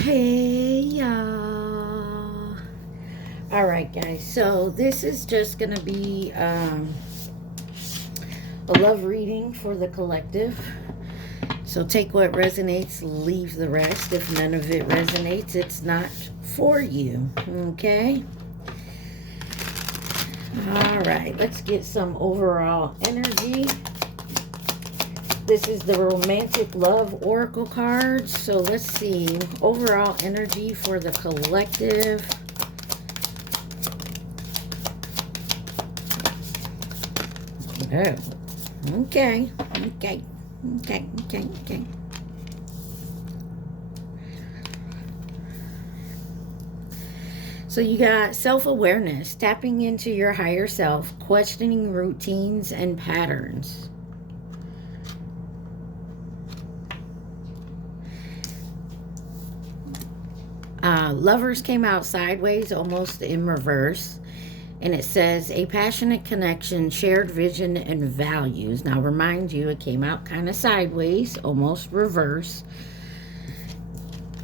Hey y'all. All right, guys. So this is just gonna be a love reading for the collective. So take what resonates, leave the rest. If none of it resonates, it's not for you. Okay. All right. Let's get some overall energy. This is the Romantic Love Oracle cards. So let's see. Overall energy for the collective. Oh. Okay. Okay. So you got self-awareness, tapping into your higher self, questioning routines and patterns. Lovers came out sideways, almost in reverse. And it says, a passionate connection, shared vision, and values. Now, remind you, it came out kind of sideways, almost reverse.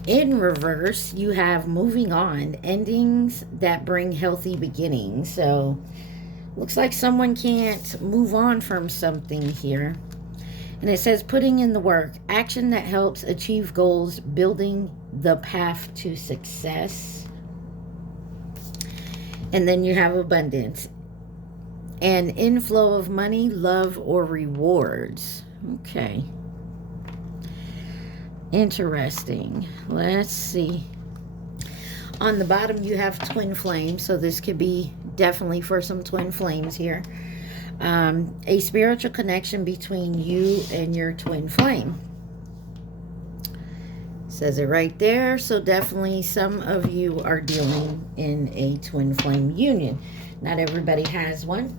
In reverse, you have moving on, endings that bring healthy beginnings. So, looks like someone can't move on from something here. And it says, putting in the work, action that helps achieve goals, building the path to success. And then you have abundance. An inflow of money, love, or rewards. Okay. Interesting. Let's see. On the bottom, you have twin flames. So this could be definitely for some twin flames here. A spiritual connection between you and your twin flame. Says it right there. So definitely some of you are dealing in a twin flame union. Not everybody has one.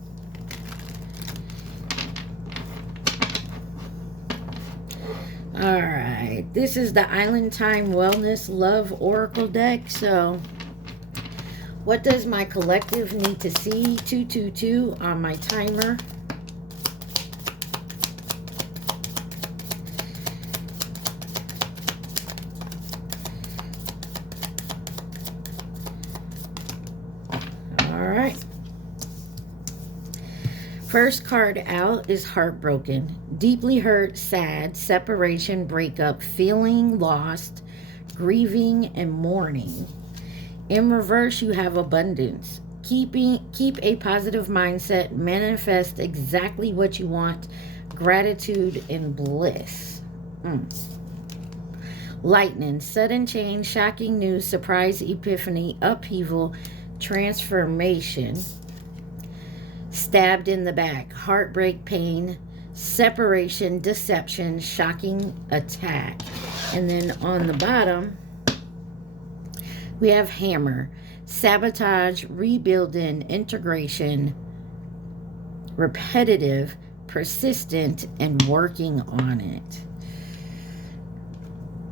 All right. This is the Island Time Wellness Love Oracle deck. So what does my collective need to see? 222 on my timer. First card out is heartbroken, deeply hurt, sad, separation, breakup, feeling lost, grieving, and mourning. In reverse, you have abundance. Keep a positive mindset, manifest exactly what you want, gratitude, and bliss. Lightning, sudden change, shocking news, surprise, epiphany, upheaval, transformation. Stabbed in the back, heartbreak, pain, separation, deception, shocking attack. And then on the bottom, we have hammer, sabotage, rebuilding, integration, repetitive, persistent, and working on it.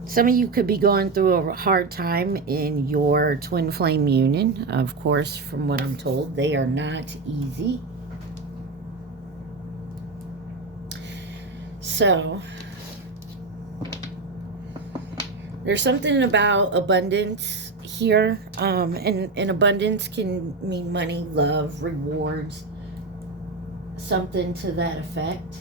Some of you could be going through a hard time in your twin flame union. Of course, from what I'm told, they are not easy. So, there's something about abundance here. And abundance can mean money, love, rewards, something to that effect.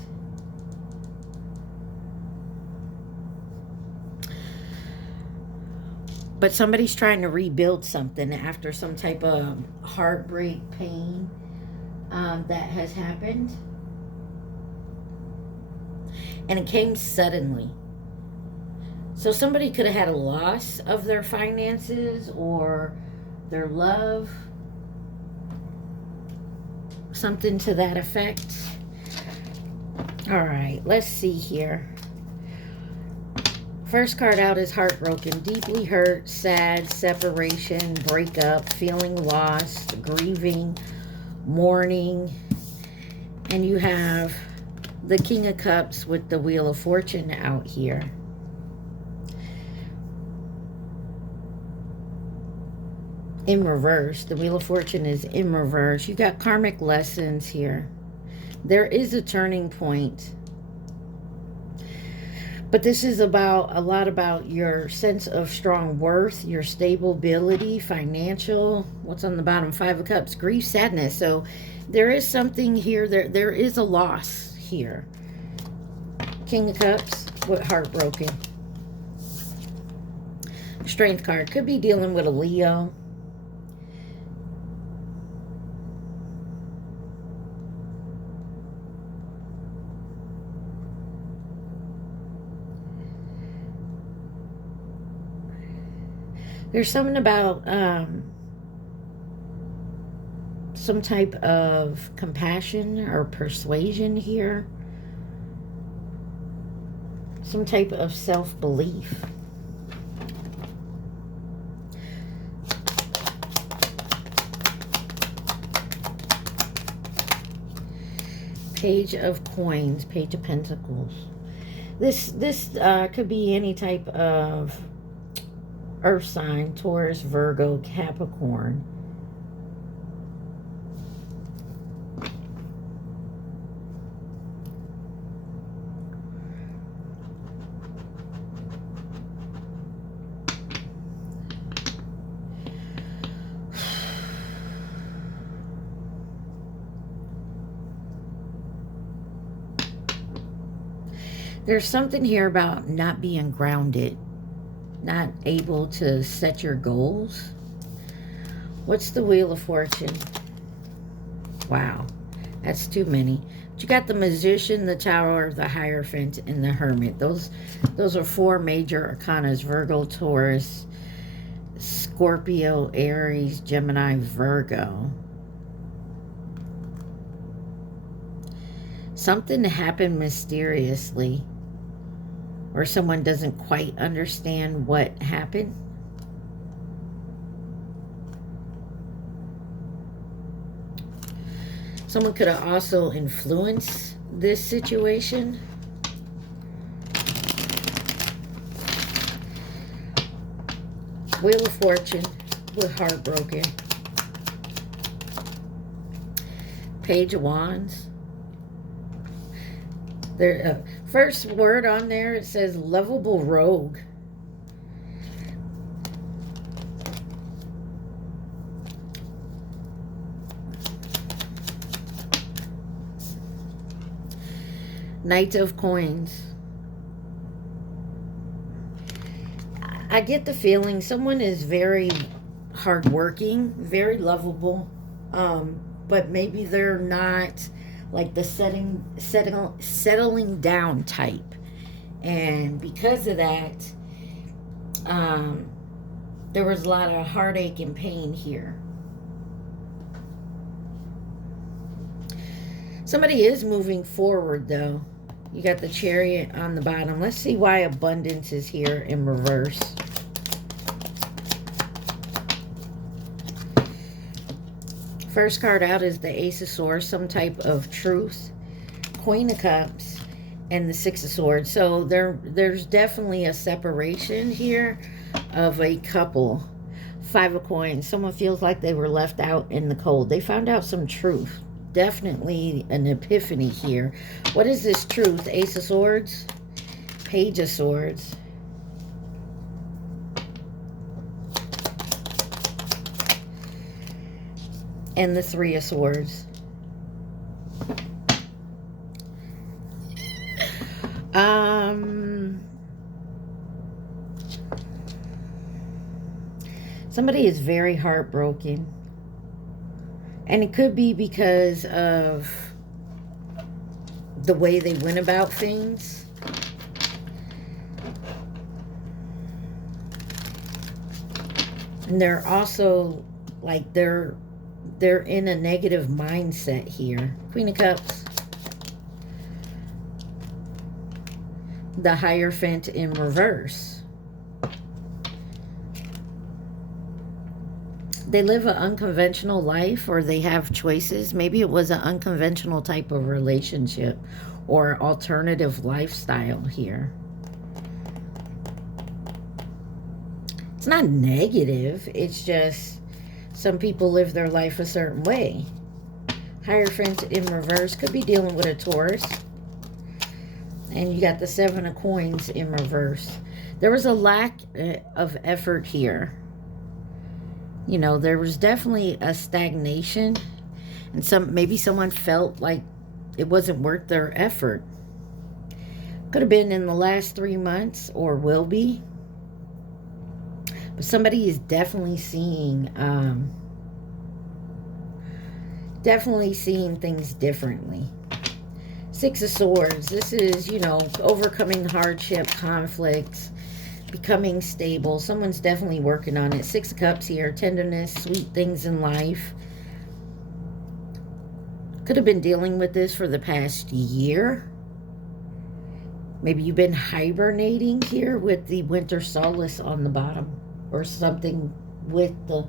But somebody's trying to rebuild something after some type of heartbreak, pain that has happened. And it came suddenly. So somebody could have had a loss of their finances or their love. Something to that effect. All right, let's see here. First card out is heartbroken, deeply hurt, sad, separation, breakup, feeling lost, grieving, mourning. And you have the King of Cups with the Wheel of Fortune out here. In reverse. The Wheel of Fortune is in reverse. You got karmic lessons here. There is a turning point. But this is about a lot about your sense of strong worth, your stability, financial. What's on the bottom? Five of Cups, grief, sadness. So there is something here. There is a loss here. King of Cups with heartbroken. Strength card. Could be dealing with a Leo. There's something about some type of compassion or persuasion here. Some type of self-belief. Page of Coins, Page of Pentacles. This could be any type of earth sign, Taurus, Virgo, Capricorn. There's something here about not being grounded, not able to set your goals. What's the Wheel of Fortune? Wow, that's too many. But you got the Magician, the Tower, the Hierophant, and the Hermit. Those are four major arcanas. Virgo, Taurus, Scorpio, Aries, Gemini, Virgo. Something happened mysteriously, or someone doesn't quite understand what happened. Someone could have also influenced this situation. Wheel of Fortune with heartbroken. Page of Wands. There, first word on there, it says lovable rogue. Knight of Coins. I get the feeling someone is very hardworking, very lovable, but maybe they're not like the settling down type. And because of that, there was a lot of heartache and pain here. Somebody is moving forward, though. You got the Chariot on the bottom. Let's see why abundance is here in reverse. First card out is the Ace of Swords, some type of truth. Queen of Cups and the Six of Swords. So there's definitely a separation here of a couple. Five of Coins. Someone feels like they were left out in the cold. They found out some truth. Definitely an epiphany here. What is this truth? Ace of Swords, Page of Swords. And the Three of Swords. Somebody is very heartbroken. And it could be because of the way they went about things. And they're also like they're in a negative mindset here. Queen of Cups. The Hierophant in reverse. They live an unconventional life, or they have choices. Maybe it was an unconventional type of relationship or alternative lifestyle here. It's not negative. It's just some people live their life a certain way. Hierophant in reverse could be dealing with a Taurus. And you got the 7 of Coins in reverse. There was a lack of effort here. You know, there was definitely a stagnation. And maybe someone felt like it wasn't worth their effort. Could have been in the last 3 months or will be. But somebody is definitely seeing things differently. 6 of Swords. This is, you know, overcoming hardship, conflicts, becoming stable. Someone's definitely working on it. 6 of Cups here. Tenderness, sweet things in life. Could have been dealing with this for the past year. Maybe you've been hibernating here with the winter solace on the bottom. Or something with the...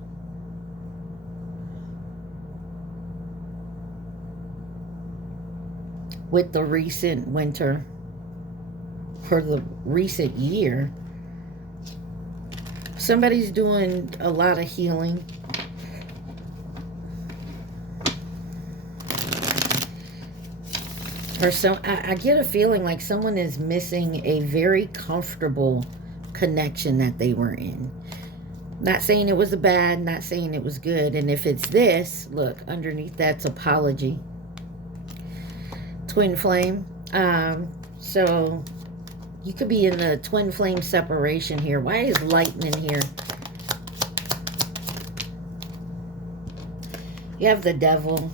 recent winter. Or the recent year. Somebody's doing a lot of healing. Or so I get a feeling like someone is missing a very comfortable connection that they were in. Not saying it was a bad, not saying it was good. And if it's this, look, underneath that's apology. Twin flame. So you could be in the twin flame separation here. Why is lightning here? You have the Devil,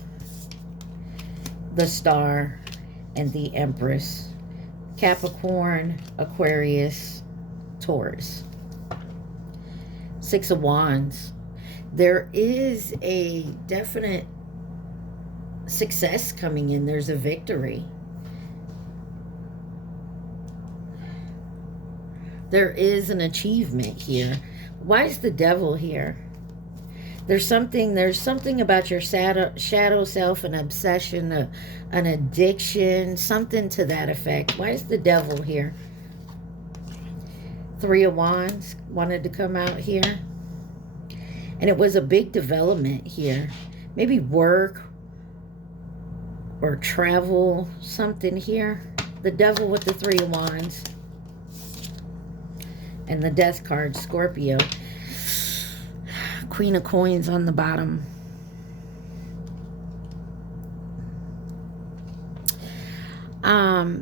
the Star, and the Empress. Capricorn, Aquarius, Taurus. 6 of Wands. There is a definite success coming in. There's a victory. There is an achievement here. Why is the Devil here? There's something about your shadow self, an obsession, an addiction, something to that effect. Why is the Devil here? 3 of Wands wanted to come out here. And it was a big development here. Maybe work or travel, something here. The Devil with the 3 of Wands. And the Death card, Scorpio. Queen of Coins on the bottom.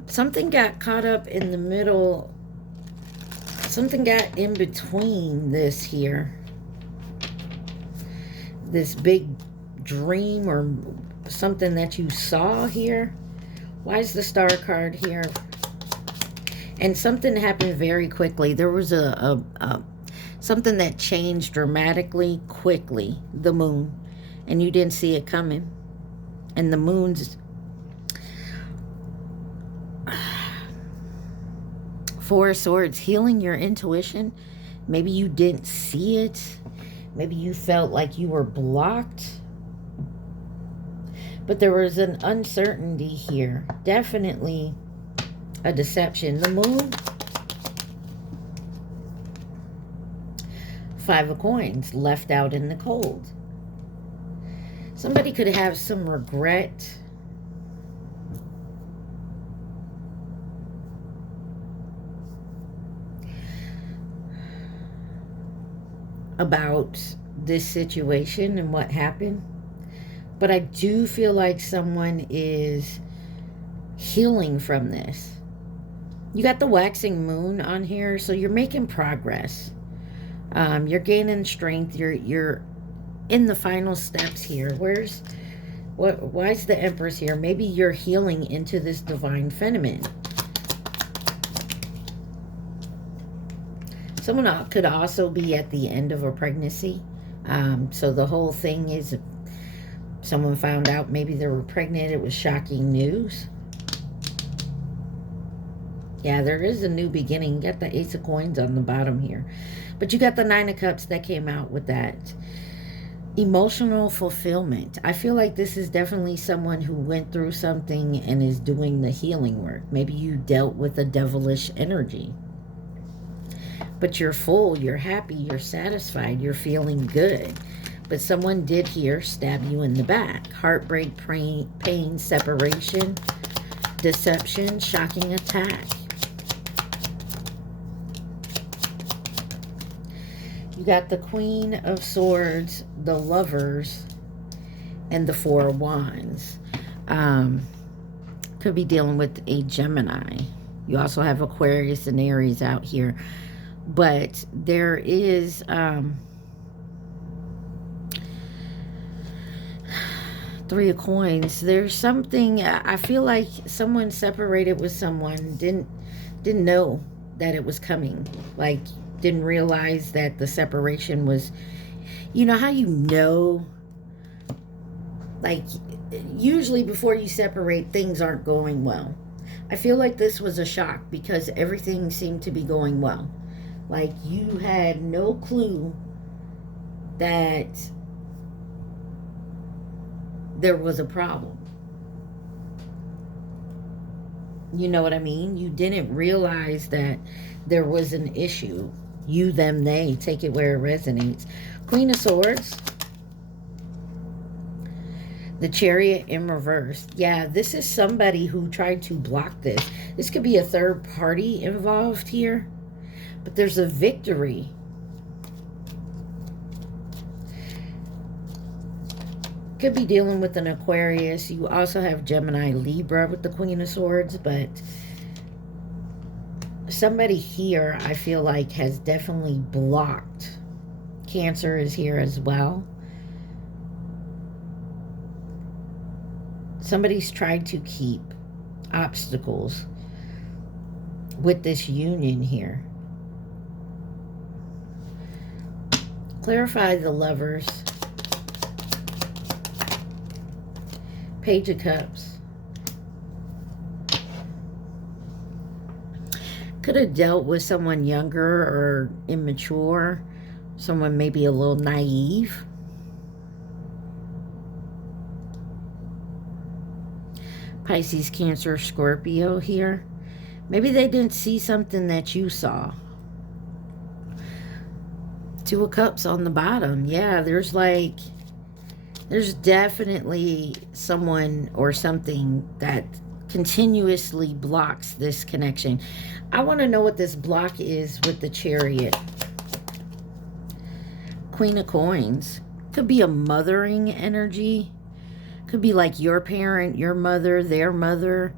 Something got caught up in the middle. Something got in between this here. This big dream or something that you saw here. Why is the Star card here? And something happened very quickly. There was something that changed dramatically quickly. The Moon. And you didn't see it coming. And the Moon's... 4 of Swords. Healing your intuition. Maybe you didn't see it. Maybe you felt like you were blocked. But there was an uncertainty here. Definitely a deception. The Moon. 5 of Coins. Left out in the cold. Somebody could have some regret. About this situation and what happened. But I do feel like someone is healing from this. You got the waxing moon on here, so you're making progress. You're gaining strength. You're in the final steps here. Why is the Empress here? Maybe you're healing into this divine feminine. Someone could also be at the end of a pregnancy. So the whole thing is someone found out maybe they were pregnant. It was shocking news. Yeah, there is a new beginning. You got the Ace of Coins on the bottom here. But you got the 9 of Cups that came out with that. Emotional fulfillment. I feel like this is definitely someone who went through something and is doing the healing work. Maybe you dealt with a devilish energy. But you're full, you're happy, you're satisfied, you're feeling good. But someone did here stab you in the back. Heartbreak, pain, separation. deception, shocking attack. You got the Queen of Swords, the Lovers, and the Four of Wands. Could be dealing with a Gemini. You also have Aquarius and Aries out here. But there is Three of Coins. There's something, I feel like someone separated with someone, didn't know that it was coming. Like, didn't realize that the separation was, you know how you know, like, usually before you separate, things aren't going well. I feel like this was a shock because everything seemed to be going well. Like, you had no clue that there was a problem. You know what I mean? You didn't realize that there was an issue. You, them, they. Take it where it resonates. Queen of Swords. The Chariot in reverse. Yeah, this is somebody who tried to block this. This could be a third party involved here. But there's a victory. Could be dealing with an Aquarius. You also have Gemini, Libra with the Queen of Swords. But somebody here, I feel like, has definitely blocked. Cancer is here as well. Somebody's tried to keep obstacles with this union here. Clarify the Lovers. Page of Cups. Could have dealt with someone younger or immature. Someone maybe a little naive. Pisces, Cancer, Scorpio here. Maybe they didn't see something that you saw. Two of Cups on the bottom. Yeah, there's definitely someone or something that continuously blocks this connection. I want to know what this block is with the Chariot. Queen of Coins. Could be a mothering energy. Could be like your parent, your mother, their mother,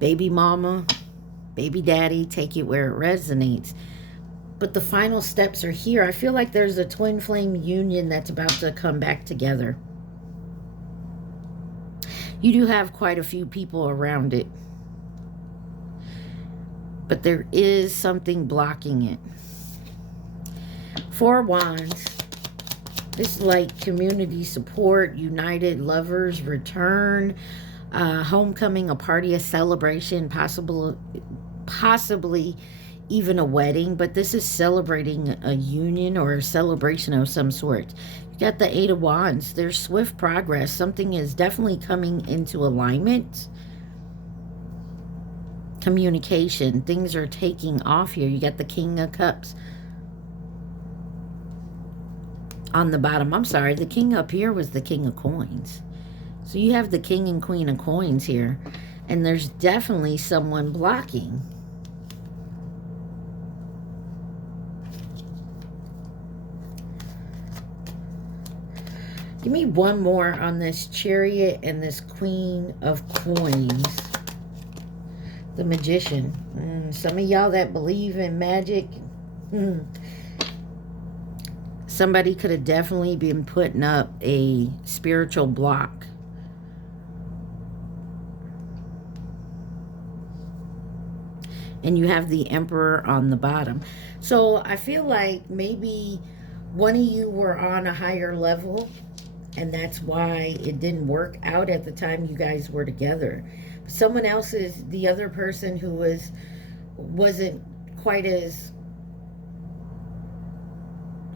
baby mama, baby daddy. Take it where it resonates. But the final steps are here. I feel like there's a twin flame union that's about to come back together. You do have quite a few people around it. But there is something blocking it. Four of Wands. This is like community support, united lovers, return, homecoming, a party, a celebration, possibly even a wedding. But this is celebrating a union or a celebration of some sort. You got the Eight of Wands. There's swift progress. Something is definitely coming into alignment. Communication. Things are taking off here. You got the King of Cups on the bottom. I'm sorry, the king up here was the King of Coins. So you have the King and Queen of Coins here. And there's definitely someone blocking. Give me one more on this Chariot and this Queen of Coins. The Magician. Some of y'all that believe in magic, somebody could have definitely been putting up a spiritual block. And you have the Emperor on the bottom. So I feel like maybe one of you were on a higher level, and that's why it didn't work out at the time you guys were together. Someone else is the other person who wasn't quite as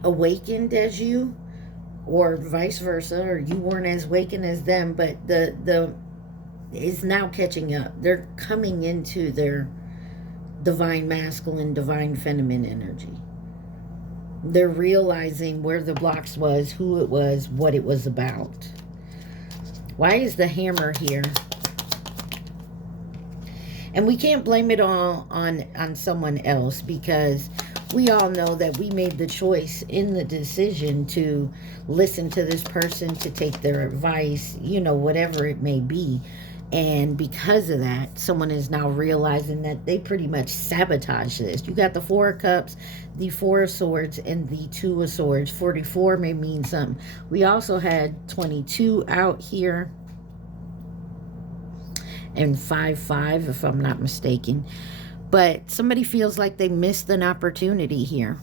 awakened as you, or vice versa, or you weren't as awakened as them, but the is now catching up. They're coming into their divine masculine, divine feminine energy. They're realizing where the blocks was, who it was, what it was about. Why is the Hammer here? And we can't blame it all on someone else, because we all know that we made the choice in the decision to listen to this person, to take their advice, you know, whatever it may be. And because of that, someone is now realizing that they pretty much sabotage this. You got the Four of Cups, the Four of Swords, and the Two of Swords. 44 may mean something. We also had 22 out here, and 5-5, if I'm not mistaken. But somebody feels like they missed an opportunity here,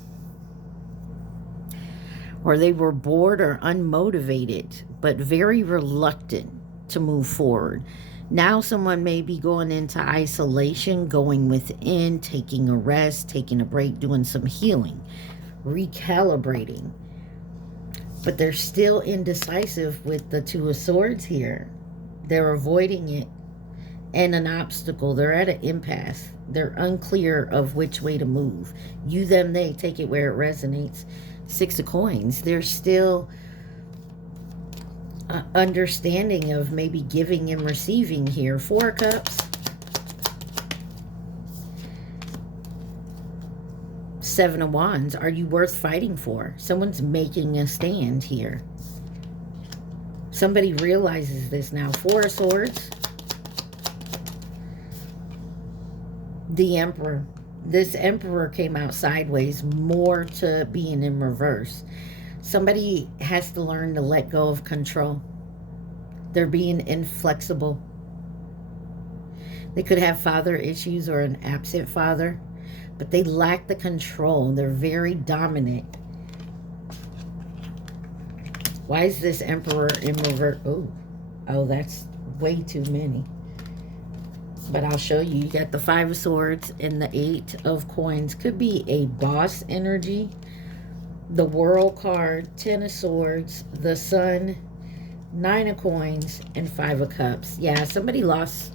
or they were bored or unmotivated, but very reluctant to move forward. Now someone may be going into isolation, going within, taking a rest, taking a break, doing some healing, recalibrating. But they're still indecisive with the Two of Swords here. They're avoiding it and an obstacle. They're at an impasse. They're unclear of which way to move. You, them, they, take it where it resonates. Six of Coins. They're still understanding of maybe giving and receiving here. Four of Cups. Seven of Wands. Are you worth fighting for? Someone's making a stand here. Somebody realizes this now. Four of Swords. The Emperor. This Emperor came out sideways, more to being in reverse. Somebody has to learn to let go of control. They're being inflexible. They could have father issues or an absent father, but they lack the control. They're very dominant. Why is this Emperor in reverse? Oh, that's way too many. But I'll show you. You got the Five of Swords and the Eight of Coins. Could be a boss energy. The World card, 10 of Swords, the Sun, 9 of Coins, and 5 of Cups. Yeah, somebody lost.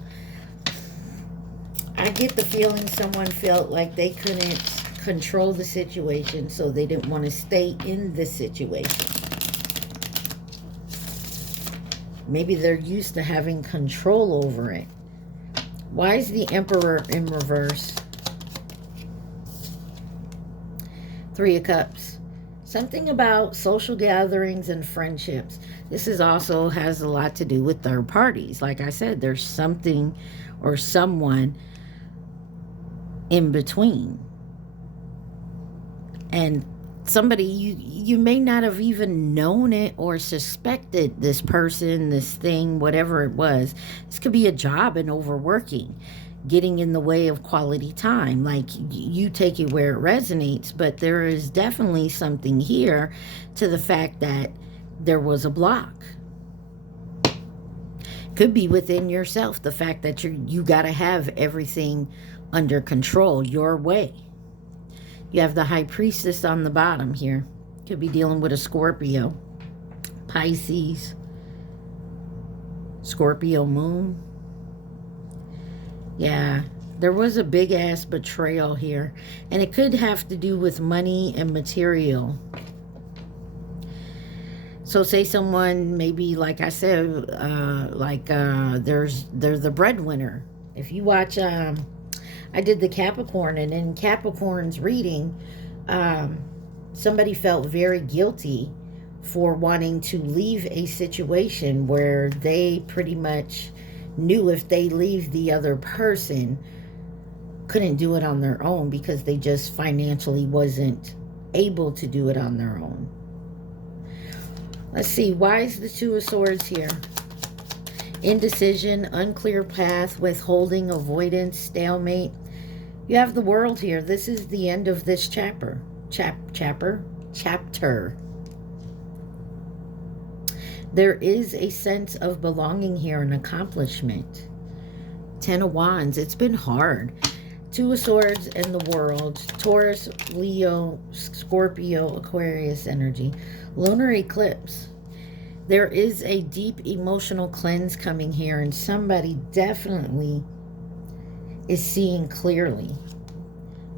I get the feeling someone felt like they couldn't control the situation, so they didn't want to stay in the situation. Maybe they're used to having control over it. Why is the Emperor in reverse? Three of Cups. Something about social gatherings and friendships. This is also has a lot to do with third parties. Like I said, there's something or someone in between. And somebody, you may not have even known it or suspected this person, this thing, whatever it was. This could be a job and overworking, getting in the way of quality time. Like, you take it where it resonates, but there is definitely something here to the fact that there was a block. Could be within yourself, the fact that you got to have everything under control your way. You have the High Priestess on the bottom here. Could be dealing with a Scorpio, Pisces, Scorpio moon. Yeah, there was a big ass betrayal here. And it could have to do with money and material. So say someone, maybe, like I said, they're the breadwinner. If you watch, I did the Capricorn, and in Capricorn's reading, somebody felt very guilty for wanting to leave a situation where they pretty much knew if they leave, the other person couldn't do it on their own because they just financially wasn't able to do it on their own. Let's see, why is the Two of Swords here? Indecision, unclear path, withholding, avoidance, stalemate. You have the World here. This is the end of this chapter. Chapter. There is a sense of belonging here, an accomplishment. 10 of Wands. It's been hard. Two of Swords and the World. Taurus, Leo, Scorpio, Aquarius energy. Lunar eclipse. There is a deep emotional cleanse coming here, and somebody definitely is seeing clearly.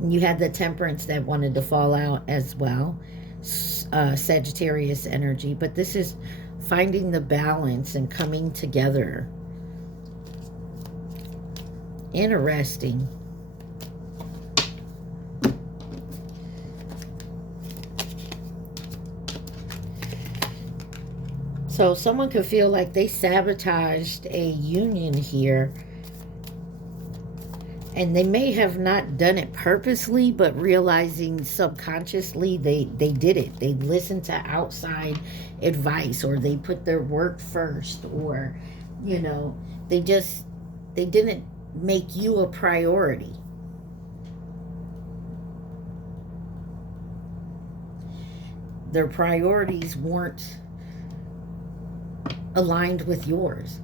And you had the Temperance that wanted to fall out as well. Sagittarius energy. But this is finding the balance and coming together. Interesting. So someone could feel like they sabotaged a union here. And they may have not done it purposely, but realizing subconsciously they did it. They listened to outside advice, or they put their work first, or, you know, they didn't make you a priority. Their priorities weren't aligned with yours.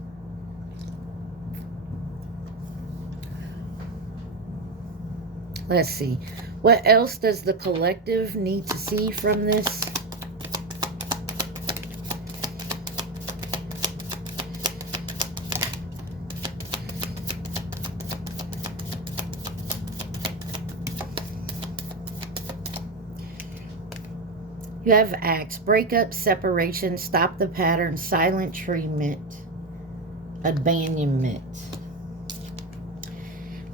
Let's see. What else does the collective need to see from this? You have acts: breakup, separation, stop the pattern, silent treatment, abandonment.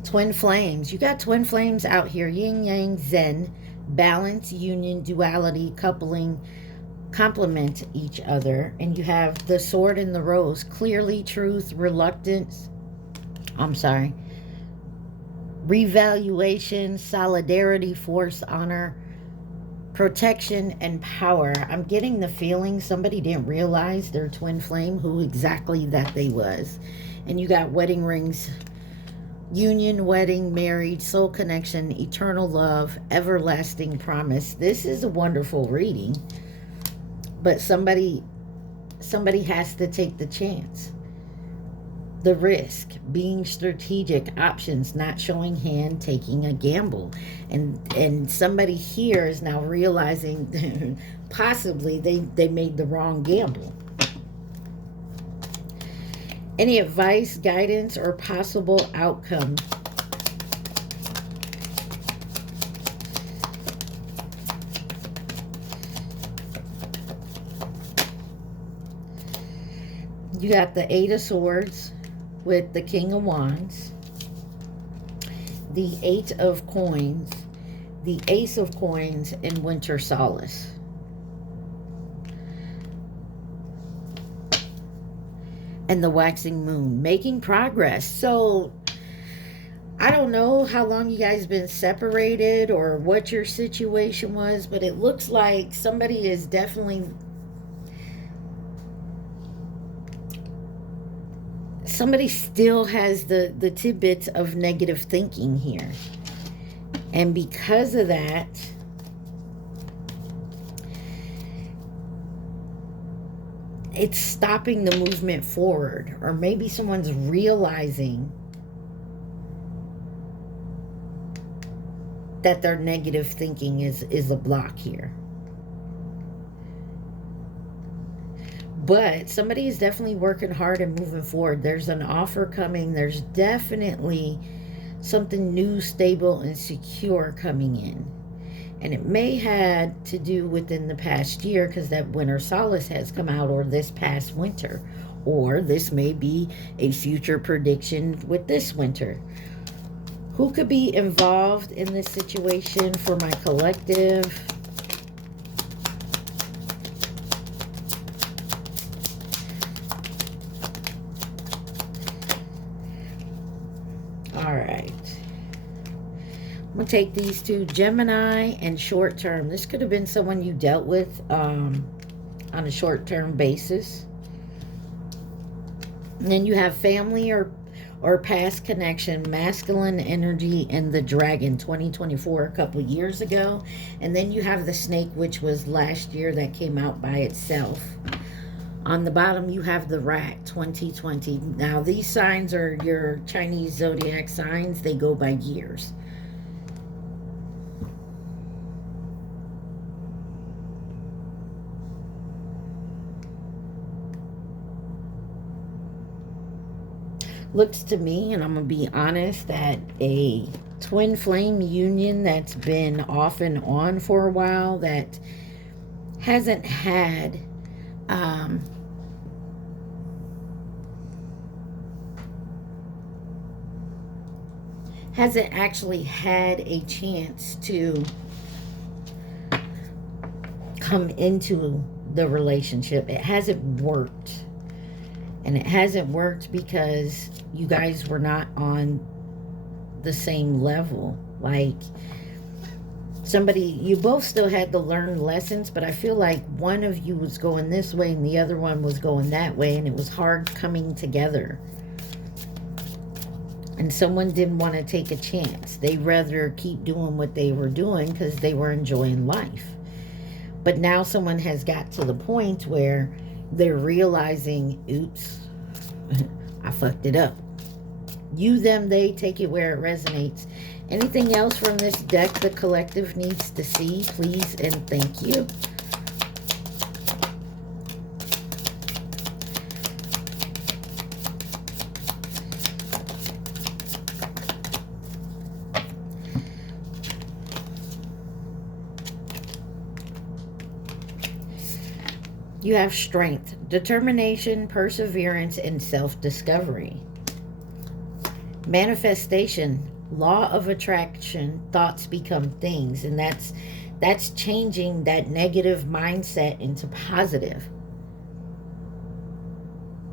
Twin flames. You got twin flames out here. Yin, yang, zen. Balance, union, duality, coupling, complement each other. And you have the sword and the rose. Clearly, truth, reluctance. I'm sorry. Revaluation, solidarity, force, honor, protection, and power. I'm getting the feeling somebody didn't realize their twin flame, who exactly that they was. And you got wedding rings. Union, wedding, married, soul connection, eternal love, everlasting promise. This is a wonderful reading, but somebody has to take the chance. The risk, being strategic, options, not showing hand, taking a gamble. And somebody here is now realizing possibly they made the wrong gamble. Any advice, guidance, or possible outcome? You got the Eight of Swords with the King of Wands, the Eight of Coins, the Ace of Coins, and Winter Solace. And the waxing moon, making progress. So I don't know how long you guys been separated or what your situation was, but it looks like somebody is definitely, somebody still has the tidbits of negative thinking here. And because of that, it's stopping the movement forward. Or maybe someone's realizing that their negative thinking is a block here. But somebody is definitely working hard and moving forward. There's an offer coming. There's definitely something new, stable, and secure coming in. And it may had to do within the past year, because that Winter Solace has come out, or this past winter. Or this may be a future prediction with this winter. Who could be involved in this situation for my collective? All right. I'm going to take these two, Gemini and short term. This could have been someone you dealt with on a short term basis. And then you have family or past connection, masculine energy, and the dragon, 2024, a couple of years ago. And then you have the snake, which was last year, that came out by itself. On the bottom, you have the rat, 2020. Now, these signs are your Chinese zodiac signs. They go by years. Looks to me, and I'm going to be honest, that a twin flame union that's been off and on for a while, that hasn't had hasn't actually had a chance to come into the relationship. It hasn't worked. And it hasn't worked because you guys were not on the same level. Like, you both still had to learn lessons, but I feel like one of you was going this way and the other one was going that way, and it was hard coming together. And someone didn't want to take a chance. They'd rather keep doing what they were doing because they were enjoying life. But now someone has got to the point where they're realizing, oops, I fucked it up. You, them, they, take it where it resonates. Anything else from this deck the collective needs to see, please and thank you. You have strength, determination, perseverance, and self-discovery. Manifestation, law of attraction, thoughts become things. And that's changing that negative mindset into positive.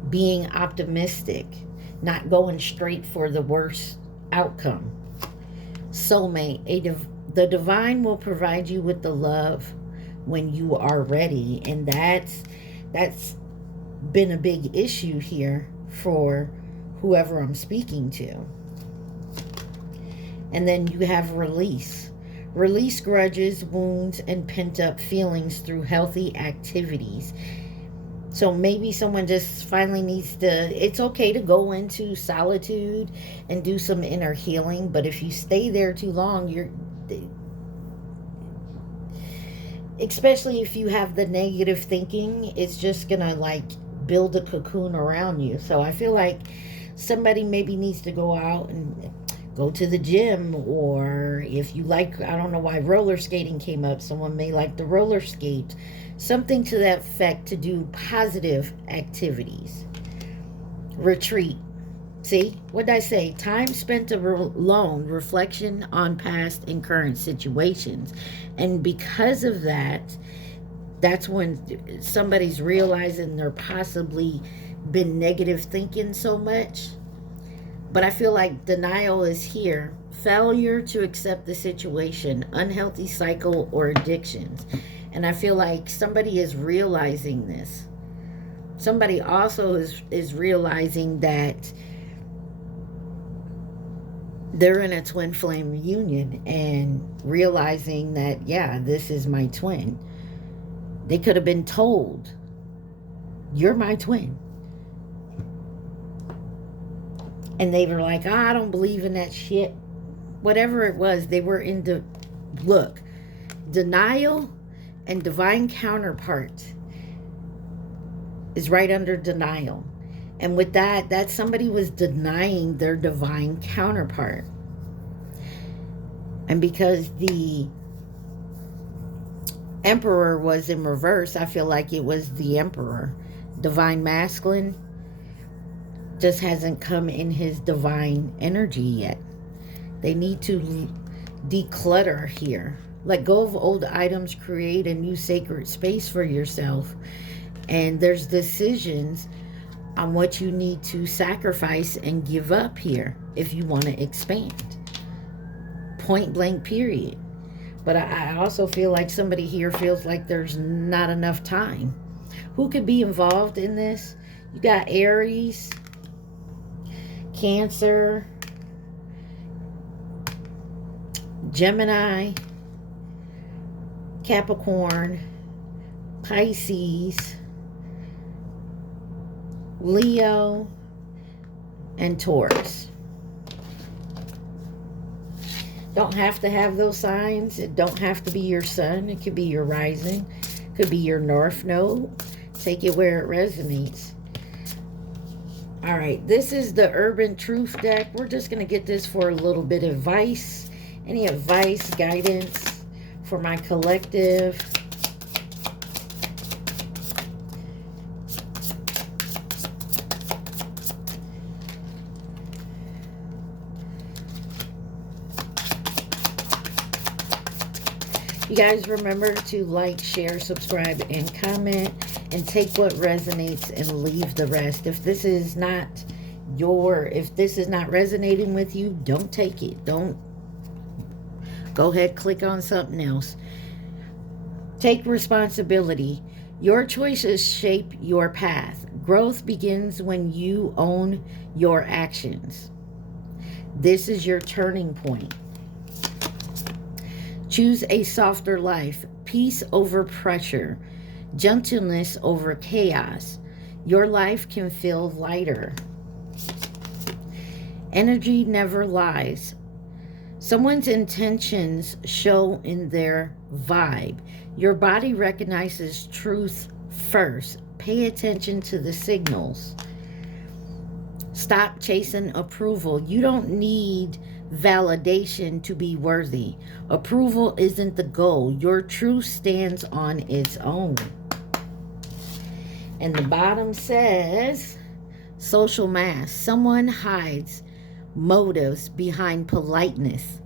Being optimistic, not going straight for the worst outcome. Soulmate, the divine will provide you with the love when you are ready. And that's been a big issue here for whoever I'm speaking to. And then you have release. Release grudges, wounds, and pent-up feelings through healthy activities. So maybe someone just finally needs to, it's okay to go into solitude and do some inner healing, but if you stay there too long, especially if you have the negative thinking, it's just gonna like build a cocoon around you. So I feel like somebody maybe needs to go out and go to the gym, or if you like, I don't know why roller skating came up, someone may like the roller skate, something to that effect, to do positive activities. Retreat. See, what did I say? Time spent alone, reflection on past and current situations. And because of that, that's when somebody's realizing they're possibly been negative thinking so much. But I feel like denial is here. Failure to accept the situation, unhealthy cycle, or addictions. And I feel like somebody is realizing this. Somebody also is realizing that they're in a twin flame reunion and realizing that, yeah, this is my twin. They could have been told, you're my twin. And they were like, I don't believe in that shit. Whatever it was, they were into, look, denial and divine counterpart is right under denial. And with that somebody was denying their divine counterpart. And because the Emperor was in reverse, I feel like it was the Emperor. Divine masculine just hasn't come in his divine energy yet. They need to declutter here. Let go of old items, create a new sacred space for yourself. And there's decisions on what you need to sacrifice and give up here if you want to expand. Point blank, period. But I also feel like somebody here feels like there's not enough time. Who could be involved in this? You got Aries, Cancer, Gemini, Capricorn, Pisces, Leo, and Taurus. Don't have to have those signs. It don't have to be your sun. It could be your rising. It could be your north node. Take it where it resonates. All right, this is the Urban Truth deck. We're just going to get this for a little bit of advice. Any advice, guidance for my collective? You guys remember to like, share, subscribe, and comment, and take what resonates and leave the rest. If this is not resonating with you, don't take it. Don't go ahead, click on something else. Take responsibility. Your choices shape your path. Growth begins when you own your actions. This is your turning point. Choose a softer life. Peace over pressure. Gentleness over chaos. Your life can feel lighter. Energy never lies. Someone's intentions show in their vibe. Your body recognizes truth first. Pay attention to the signals. Stop chasing approval. You don't need validation to be worthy. Approval isn't the goal. Your truth stands on its own. And the bottom says, social mask. Someone hides motives behind politeness.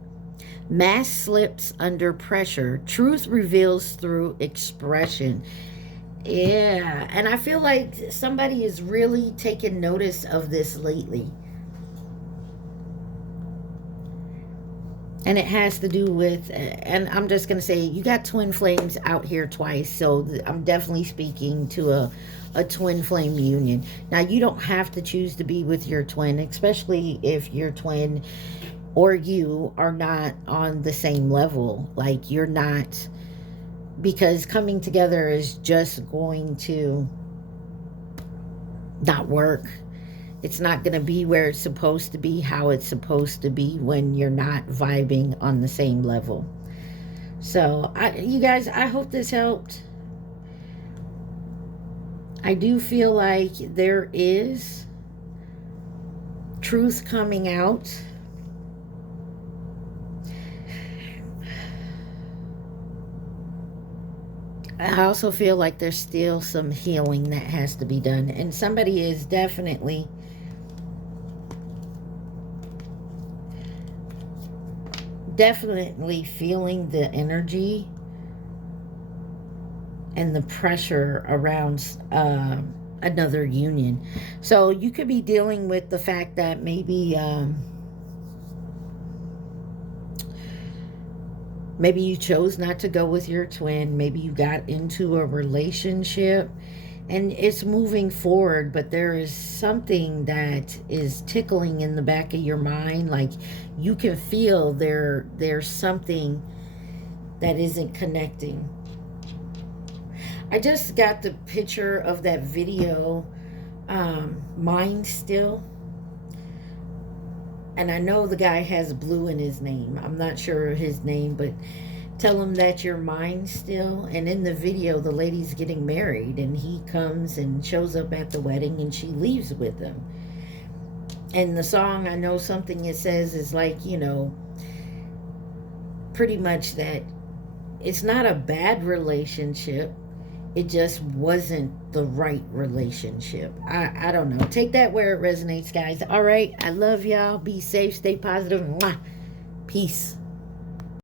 Mask slips under pressure. Truth reveals through expression. Yeah, and I feel like somebody is really taking notice of this lately. And it has to do with, and I'm just going to say, you got twin flames out here twice. So I'm definitely speaking to a twin flame union. Now, you don't have to choose to be with your twin, especially if your twin or you are not on the same level. Like, you're not, because coming together is just going to not work. It's not going to be where it's supposed to be, how it's supposed to be, when you're not vibing on the same level. So, you guys, I hope this helped. I do feel like there is truth coming out. I also feel like there's still some healing that has to be done. And somebody is definitely feeling the energy and the pressure around another union. So you could be dealing with the fact that maybe maybe you chose not to go with your twin. Maybe you got into a relationship and it's moving forward, but there is something that is tickling in the back of your mind. Like, you can feel there's something that isn't connecting. I just got the picture of that video, Mind Still. And I know the guy has blue in his name. I'm not sure his name, but tell him that your mind still. And in the video, the lady's getting married and he comes and shows up at the wedding and she leaves with him. And the song, I know something it says is like, you know, pretty much that it's not a bad relationship. It just wasn't the right relationship. I don't know. Take that where it resonates, guys. All right. I love y'all. Be safe. Stay positive. Mwah. Peace.